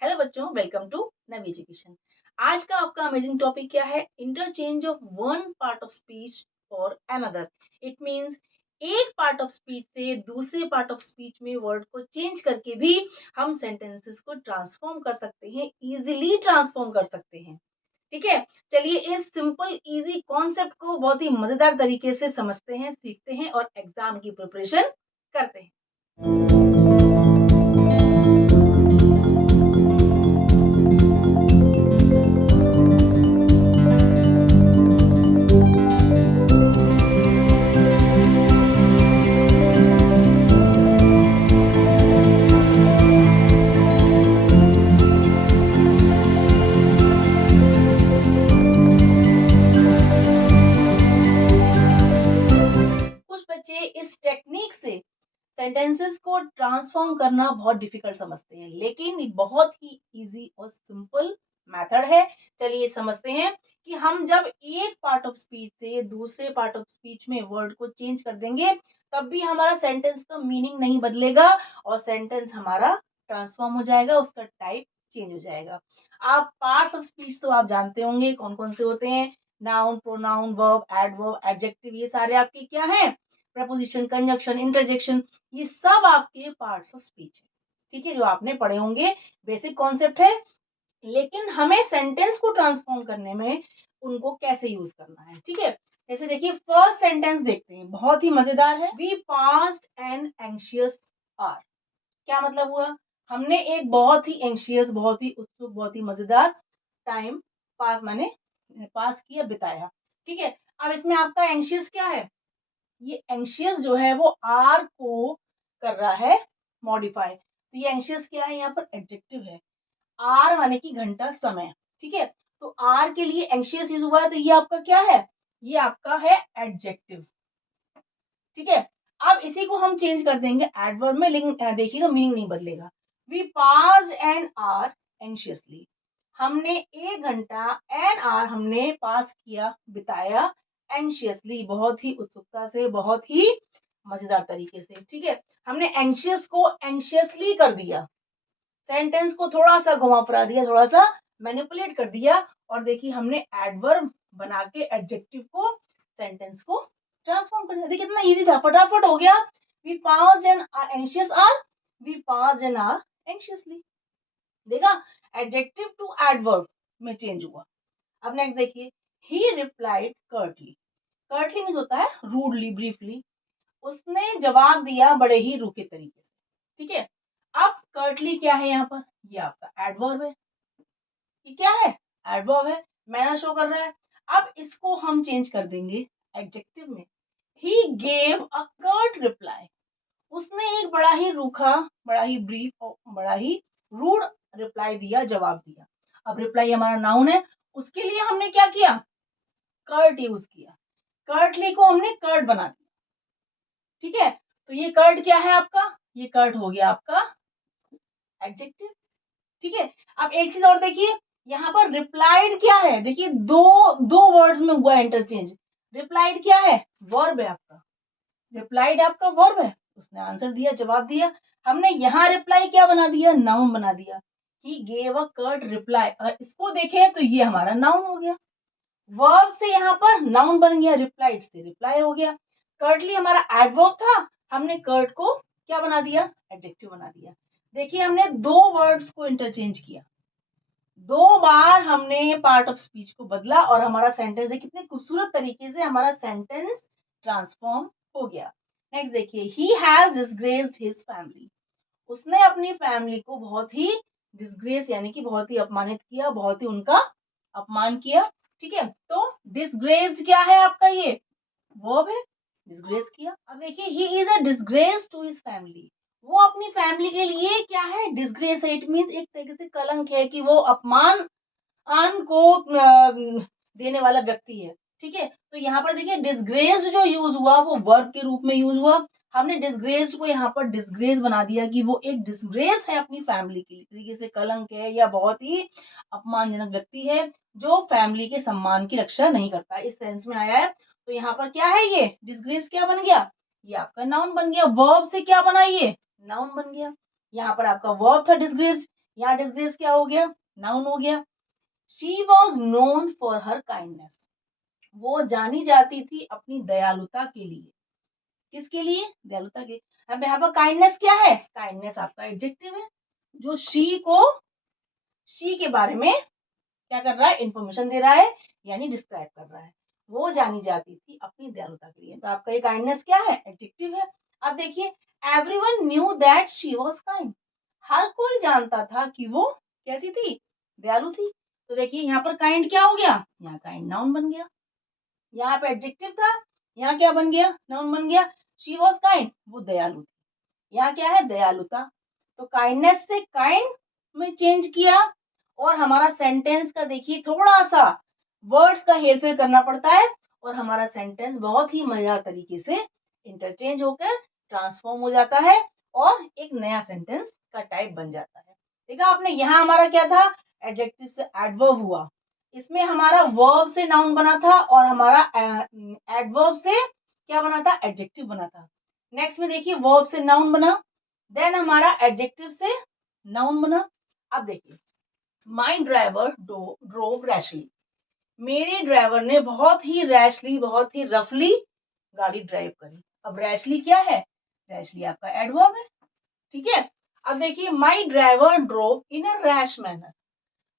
Hello बच्चों, welcome to Navi education. आज का आपका अमेजिंग टॉपिक क्या है? Interchange of one part of speech for another. It means एक पार्ट ऑफ स्पीच से दूसरे पार्ट ऑफ स्पीच में वर्ड को चेंज करके भी हम सेंटेंसेस को ट्रांसफॉर्म कर सकते हैं, इजीली ट्रांसफॉर्म कर सकते हैं। ठीक है, चलिए इस सिंपल इजी कॉन्सेप्ट को बहुत ही मजेदार तरीके से समझते हैं, सीखते हैं और एग्जाम की प्रिपरेशन करते हैं। कुछ बच्चे इस टेक्निक से सेंटेंसेस को ट्रांसफॉर्म करना बहुत डिफिकल्ट समझते हैं, लेकिन ये बहुत ही इजी और सिंपल मेथड है। चलिए समझते हैं कि हम जब एक पार्ट ऑफ स्पीच से दूसरे पार्ट ऑफ स्पीच में वर्ड को चेंज कर देंगे, तब भी हमारा सेंटेंस का मीनिंग नहीं बदलेगा और सेंटेंस हमारा ट्रांसफॉर्म हो जाएगा, उसका टाइप चेंज हो जाएगा। आप पार्ट्स ऑफ स्पीच तो आप जानते होंगे कौन कौन से होते हैं। Noun, pronoun, verb, adverb, adjective, ये सारे आपके क्या हैं? प्रपोजिशन, कंजक्शन, इंटरजेक्शन, ये सब आपके पार्ट्स ऑफ स्पीच है। ठीक है, जो आपने पढ़े होंगे, बेसिक कॉन्सेप्ट है। लेकिन हमें सेंटेंस को ट्रांसफॉर्म करने में उनको कैसे यूज करना है। ठीक है, जैसे देखिए फर्स्ट सेंटेंस देखते हैं, बहुत ही मजेदार है। We passed an anxious hour. क्या मतलब हुआ? हमने एक बहुत ही एंशियस, बहुत ही उत्सुक, बहुत ही मजेदार टाइम पास माने पास किया, बिताया। ठीक है, अब इसमें आपका एंशियस क्या है? ये एंशियस जो है वो आर को कर रहा है मॉडिफाई, तो ये एंशियस क्या है? यहाँ पर एडजेक्टिव है। आर माने कि घंटा, समय। ठीक है, तो आर के लिए एंशियस यूज हुआ है, तो ये आपका क्या है? ये आपका है एडजेक्टिव। ठीक है, अब इसी को हम चेंज कर देंगे एडवर्ब में, लेकिन देखिएगा मीनिंग नहीं बदलेगा। We passed an hour anxiously. हमने एक घंटा, एन आवर हमने पास किया, बिताया, एंशियसली बहुत ही उत्सुकता से, बहुत ही मजेदार तरीके से। ठीक है, हमने एंशियस को एंशियसली कर दिया, सेंटेंस को थोड़ा सा घुमा फिरा दिया, थोड़ा सा मैनिपुलेट कर दिया, और देखिए हमने एडवर्ब बना के एडजेक्टिव को, सेंटेंस को ट्रांसफॉर्म कर दिया। देखिए कितना इजी था, फटाफट हो गया। We passed an anxious hour, we passed an hour anxiously. देखा, एडजेक्टिव टू एडवर्ब में चेंज हुआ। अब नेक्स्ट देखिए, he replied curtly. Curtly means होता है रूडली, ब्रीफली। उसने जवाब दिया बड़े ही रूखे तरीके से। ठीक है, अब कर्टली क्या है यहाँ पर? ये आपका एडवर्ब है। ये क्या है? एडवर्ब है, मैनर शो कर रहा है। अब इसको हम चेंज कर देंगे एडजेक्टिव में। He gave a curt reply. उसने एक बड़ा ही रूखा, बड़ा ही ब्रीफ और बड़ा ही रूड रिप्लाई दिया, जवाब दिया। अब रिप्लाई हमारा नाउन है, उसके लिए हमने क्या किया? कर्ट यूज किया। कर्टली को हमने कर्ट बना दिया। ठीक है, तो ये कर्ट क्या है आपका? ये कर्ट हो गया आपका एडजेक्टिव। ठीक है, अब एक चीज और देखिए, यहाँ पर रिप्लाइड क्या है? देखिए दो दो वर्ड्स में हुआ इंटरचेंज। रिप्लाइड क्या है? वर्ब है आपका। रिप्लाइड आपका वर्ब है, उसने आंसर दिया, जवाब दिया। हमने यहाँ रिप्लाई क्या बना दिया? नाउन बना दिया। He gave a curt reply. इसको देखें तो ये हमारा नाउन हो गया। वर्ब से यहाँ पर नाउन बन गया, रिप्लाइड से रिप्लाई हो गया। कर्टली हमारा एडवर्ब था, हमने कर्ट को क्या बना दिया? एडजेक्टिव बना दिया। देखिए हमने दो वर्ड्स को इंटरचेंज किया, दो बार हमने पार्ट ऑफ स्पीच को बदला, और हमारा सेंटेंस देखिए कितने खूबसूरत तरीके से हमारा सेंटेंस ट्रांसफॉर्म हो गया। नेक्स्ट देखिए, he has disgraced his family. उसने अपनी फैमिली को बहुत ही डिसग्रेस यानी कि बहुत ही अपमानित किया, बहुत ही उनका अपमान किया। ठीक है, तो डिसग्रेस्ड क्या है आपका? ये वर्ब है, डिसग्रेस किया। अब देखिए, he is a disgrace to his family. वो अपनी फैमिली के लिए क्या है? डिसग्रेस है। इट मींस एक तरीके से कलंक है, कि वो अपमान आन को देने वाला व्यक्ति है। ठीक है, तो यहाँ पर देखिए डिसग्रेस्ड जो यूज हुआ वो वर्ब के रूप में यूज हुआ। हमने डिसग्रेस्ड को यहाँ पर डिसग्रेस बना दिया, कि वो एक डिसग्रेस है अपनी फैमिली के लिए, तरीके से कलंक है या बहुत ही अपमानजनक व्यक्ति है, जो फैमिली के सम्मान की रक्षा नहीं करता, इस सेंस में आया है। तो यहाँ पर क्या है? ये डिसग्रेस क्या बन गया? ये आपका नाउन बन गया। वर्ब से क्या बना? ये नाउन बन गया। यहाँ पर आपका वर्ब था डिसग्रेस्ड, यहाँ डिस्ग्रेस क्या हो गया, नाउन हो गया। She was known for her kindness, वो जानी जाती थी अपनी दयालुता के लिए। किसके लिए, दयालुता के। अब यहाँ पर काइंडनेस क्या है, काइंडनेस आपका एडजेक्टिव है जो शी के बारे में क्या कर रहा है, इंफॉर्मेशन दे रहा है, यानी डिस्क्राइब कर रहा है। वो जानी जाती थी अपनी दयालुता के लिए, तो आपका ये काइंडनेस क्या है, एडजेक्टिव है। अब देखिए, everyone knew that she was kind, हर कोई जानता था कि वो कैसी थी, दयालु थी। तो देखिए यहाँ पर काइंड क्या हो गया, यहाँ काइंड नाउन बन गया। यहाँ पे एडजेक्टिव था, यहाँ क्या बन गया, नाउन बन गया। शी वाज काइंड, वो दयालु थी, यहाँ क्या है, दयालुता। तो काइंडनेस से काइंड में चेंज किया, और हमारा सेंटेंस का देखिए थोड़ा सा वर्ड्स का हेरफेर करना पड़ता है, और हमारा सेंटेंस बहुत ही मजेदार तरीके से इंटरचेंज होकर ट्रांसफॉर्म हो जाता है और एक नया सेंटेंस का टाइप बन जाता है। देखा आपने, यहाँ हमारा क्या था, एडजेक्टिव से एडवर्ब हुआ, इसमें हमारा वर्ब से नाउन बना था, और हमारा एडवर्ब से क्या बना था, एडजेक्टिव बना था। नेक्स्ट में देखिए, वर्ब से नाउन बना, देन हमारा एडजेक्टिव से नाउन बना। अब देखिए, माई ड्राइवर ड्रोव रैशली, मेरे ड्राइवर ने बहुत ही रैशली, बहुत ही रफली गाड़ी ड्राइव करी। अब रैशली क्या है, रैशली आपका एडवर्ब है, ठीक है। अब देखिए, माई ड्राइवर ड्रोव इन अ रैश मैनर,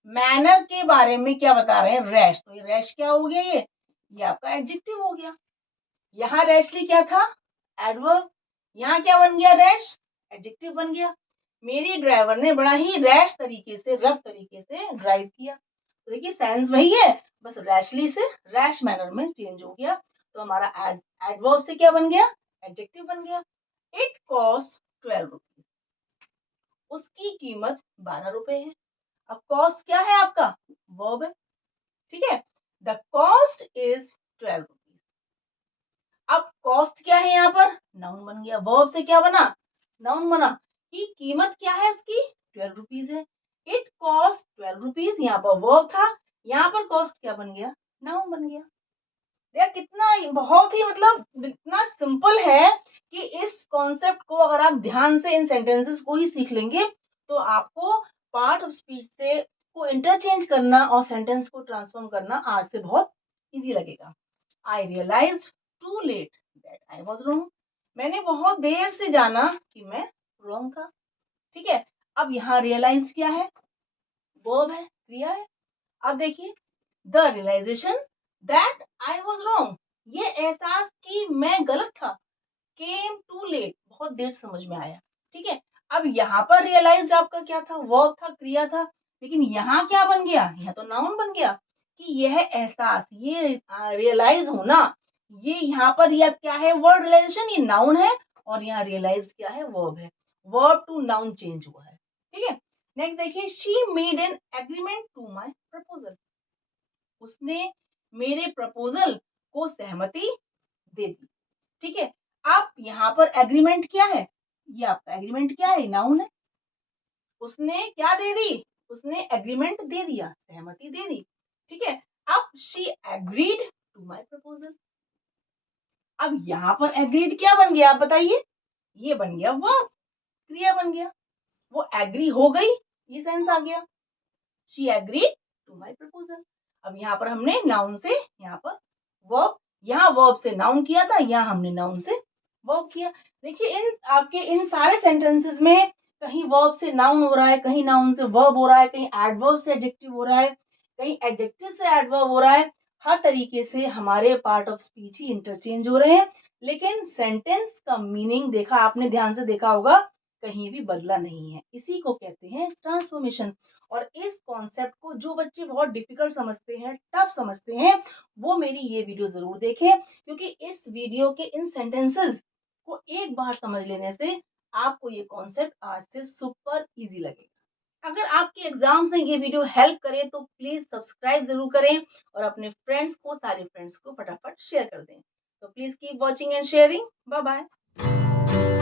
मैनर के बारे में क्या बता रहे हैं, रैश, तो ये रैश क्या हो गया, ये आपका एडजेक्टिव हो गया। यहाँ रैशली क्या था, एडवर्ब, यहाँ क्या बन गया, रैश, एडजेक्टिव बन गया। मेरी ड्राइवर ने बड़ा ही रैश तरीके से, रफ तरीके से ड्राइव किया। तो देखिए सेंस वही है, बस रैशली से रैश मैनर में चेंज हो गया। तो हमारा एडवर्ब से क्या बन गया, एडजेक्टिव बन गया। इट कॉस्ट 12 रुपीज, उसकी कीमत 12 रुपए है। अब कॉस्ट क्या है आपका, वर्ब है, ठीक है। The cost is 12 rupees. अब कॉस्ट क्या है, यहाँ पर नाउन बन गया, वर्ब से क्या बना, नाउन बना, कि कीमत क्या है इसकी, 12 रुपीज है। इट कॉस्ट 12 रुपीज, यहाँ पर वर्ब था, यहाँ पर कॉस्ट क्या बन गया, नाउन बन गया। यार कितना बहुत ही मतलब इतना सिंपल है कि इस कॉन्सेप्ट को अगर आप ध्यान से इन सेंटेंसेस को ही सीख लेंगे तो आपको पार्ट ऑफ स्पीच से को इंटरचेंज करना और सेंटेंस को ट्रांसफॉर्म करना आज से बहुत इजी लगेगा। I realized too late that I was wrong, मैंने बहुत देर से जाना कि मैं रॉन्ग था, ठीक है। अब यहाँ रियलाइज क्या है, वर्ब है, क्रिया है। अब देखिए, the realisation that I was wrong, ये एहसास कि मैं गलत था, केम टू लेट, बहुत देर समझ में आया, ठीक है। अब यहाँ पर रियलाइज आपका क्या था, वर्ब था, क्रिया था, लेकिन यहाँ क्या बन गया, यहाँ तो नाउन बन गया कि यह एहसास, ये रियलाइज होना, ये यहाँ पर यह क्या है, वर्ड रियलाइजेशन, ये नाउन है, और यहाँ रियलाइज क्या है, वर्ब है, वर्ब टू नाउन चेंज हुआ है, ठीक है। नेक्स्ट देखिए, she made an agreement to my proposal, उसने मेरे प्रपोजल को सहमति दे दी, ठीक है। अब यहाँ पर एग्रीमेंट क्या है, ये आपका एग्रीमेंट क्या है, नाउन है, उसने क्या दे दी, उसने एग्रीमेंट दे दिया, सहमति दे दी, ठीक है। अब she agreed to my proposal, अब यहाँ पर एग्रीड क्या बन गया, आप बताइए, ये बन गया वर्ब, क्रिया बन गया, वो एग्री हो गई, ये सेंस आ गया, she agreed to my proposal. अब यहाँ पर हमने नाउन से यहाँ पर वर्ब, यहाँ वर्ब से नाउन किया था, यहाँ हमने नाउन से वर्ब किया। देखिए इन आपके इन सारे सेंटेंसेस में कहीं वर्ब से नाउन हो रहा है, कहीं नाउन से वर्ब हो रहा है, कहीं एडवर्ब से एडजेक्टिव हो रहा है, कहीं एडजेक्टिव से एडवर्ब हो रहा है। हर तरीके से हमारे part of speech he interchange हो रहे हैं, लेकिन सेंटेंस का मीनिंग देखा आपने, ध्यान से देखा होगा, कहीं भी बदला नहीं है। इसी को कहते हैं ट्रांसफॉर्मेशन। और इस कॉन्सेप्ट को जो बच्चे बहुत डिफिकल्ट समझते हैं, टफ समझते हैं, वो मेरी ये वीडियो जरूर देखें, क्योंकि इस वीडियो के इन सेंटेंसेस को एक बार समझ लेने से आपको ये कॉन्सेप्ट आज से सुपर इजी लगेगा। अगर आपके एग्जाम से ये वीडियो हेल्प करे तो प्लीज सब्सक्राइब जरूर करें, और अपने फ्रेंड्स को, सारे फ्रेंड्स को फटाफट शेयर कर दें। तो please keep watching and sharing. Bye bye.